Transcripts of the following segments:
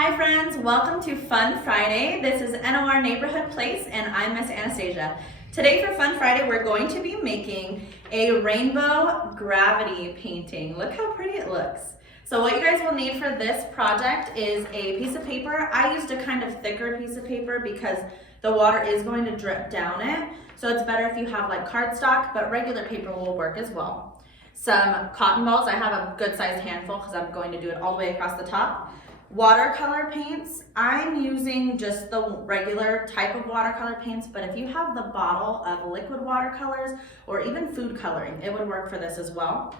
Hi friends, welcome to Fun Friday. This is NOR Neighborhood Place and I'm Miss Anastasia. Today for Fun Friday we're going to be making a rainbow gravity painting. Look how pretty it looks. So what you guys will need for this project is a piece of paper. I used a kind of thicker piece of paper because the water is going to drip down it. So it's better if you have like cardstock, but regular paper will work as well. Some cotton balls. I have a good sized handful because I'm going to do it all the way across the top. Watercolor paints, I'm using just the regular type of watercolor paints, but if you have the bottle of liquid watercolors or even food coloring, it would work for this as well.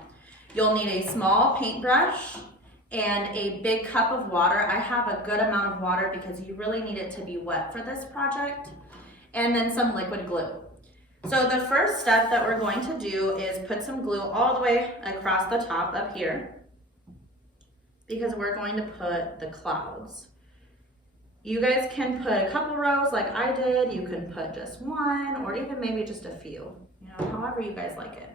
You'll need a small paintbrush and a big cup of water. I have a good amount of water because you really need it to be wet for this project. And then some liquid glue. So the first step that we're going to do is put some glue all the way across the top up here, because we're going to put the clouds. You guys can put a couple rows like I did. You can put just one or even maybe just a few, however you guys like it.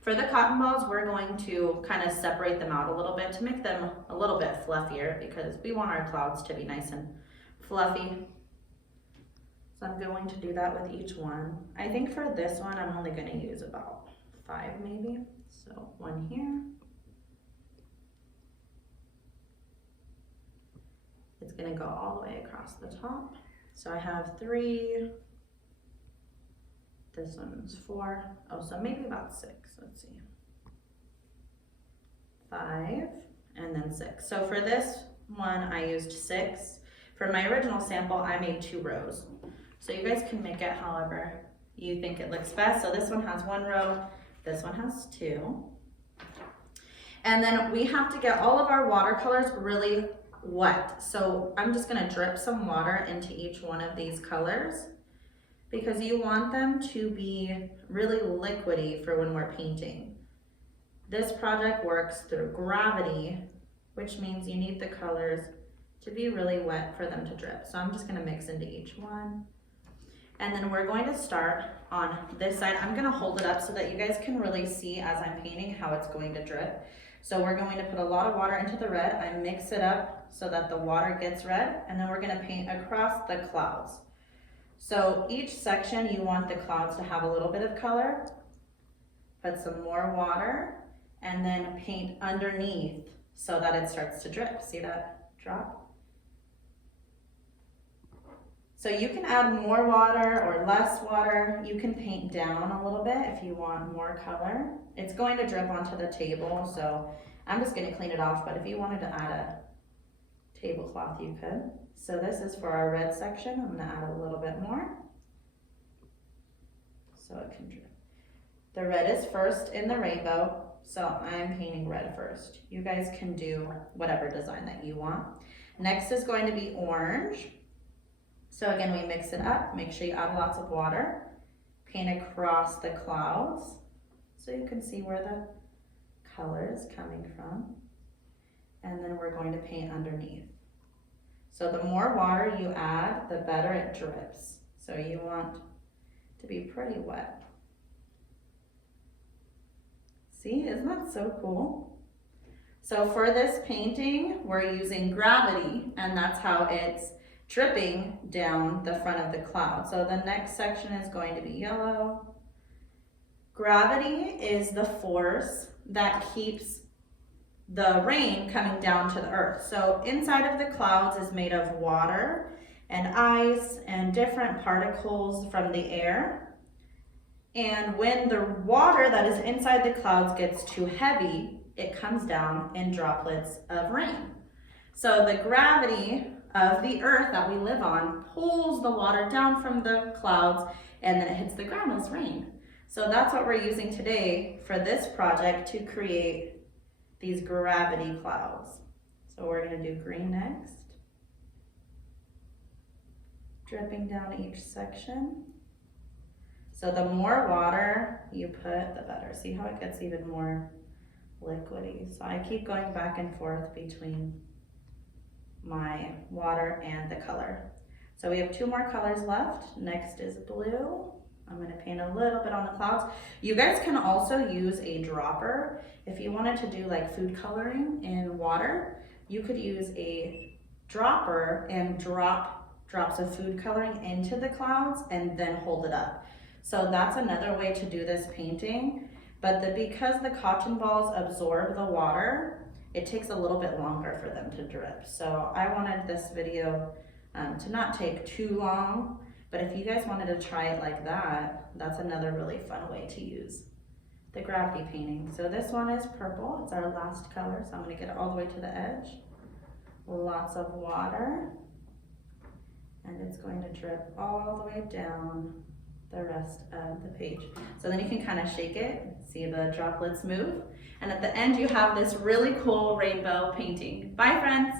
For the cotton balls, we're going to kind of separate them out a little bit to make them a little bit fluffier because we want our clouds to be nice and fluffy. So I'm going to do that with each one. I think for this one, I'm only gonna use about 5 maybe. So one here. It's gonna go all the way across the top. So I have 3, this one's 4. Oh, so maybe about 6, let's see. 5, and then 6. So for this one, I used 6. For my original sample, I made 2 rows. So you guys can make it however you think it looks best. So this one has 1 row, this one has 2. And then we have to get all of our watercolors really wet. So I'm just gonna drip some water into each one of these colors because you want them to be really liquidy for when we're painting. This project works through gravity, which means you need the colors to be really wet for them to drip. So I'm just gonna mix into each one. And then we're going to start on this side. I'm gonna hold it up so that you guys can really see as I'm painting how it's going to drip. So we're going to put a lot of water into the red. I mix it up so that the water gets red, and then we're gonna paint across the clouds. So each section you want the clouds to have a little bit of color, put some more water, and then paint underneath so that it starts to drip. See that drop? So you can add more water or less water. You can paint down a little bit if you want more color. It's going to drip onto the table, so I'm just gonna clean it off, but if you wanted to add a tablecloth, you could. So this is for our red section. I'm gonna add a little bit more so it can drip. The red is first in the rainbow, so I'm painting red first. You guys can do whatever design that you want. Next is going to be orange. So again, we mix it up, make sure you add lots of water, paint across the clouds so you can see where the color is coming from. And then we're going to paint underneath. So the more water you add, the better it drips. So you want to be pretty wet. See, isn't that so cool? So for this painting, we're using gravity, and that's how it's dripping down the front of the cloud. So the next section is going to be yellow. Gravity is the force that keeps the rain coming down to the earth. So inside of the clouds is made of water and ice and different particles from the air. And when the water that is inside the clouds gets too heavy, it comes down in droplets of rain. So the gravity of the earth that we live on pulls the water down from the clouds and then it hits the ground as rain. So that's what we're using today for this project to create these gravity clouds. So we're gonna do green next. Dripping down each section. So the more water you put, the better. See how it gets even more liquidy. So I keep going back and forth between my water and the color. So we have 2 more colors left. Next is blue. I'm gonna paint a little bit on the clouds. You guys can also use a dropper. If you wanted to do like food coloring in water, you could use a dropper and drops of food coloring into the clouds and then hold it up. So that's another way to do this painting. But because the cotton balls absorb the water, it takes a little bit longer for them to drip. So I wanted this video to not take too long, but if you guys wanted to try it like that, that's another really fun way to use the gravity painting. So this one is purple, it's our last color, so I'm gonna get it all the way to the edge. Lots of water, and it's going to drip all the way down the rest of the page. So then you can kind of shake it, see the droplets move, and at the end you have this really cool rainbow painting. Bye friends!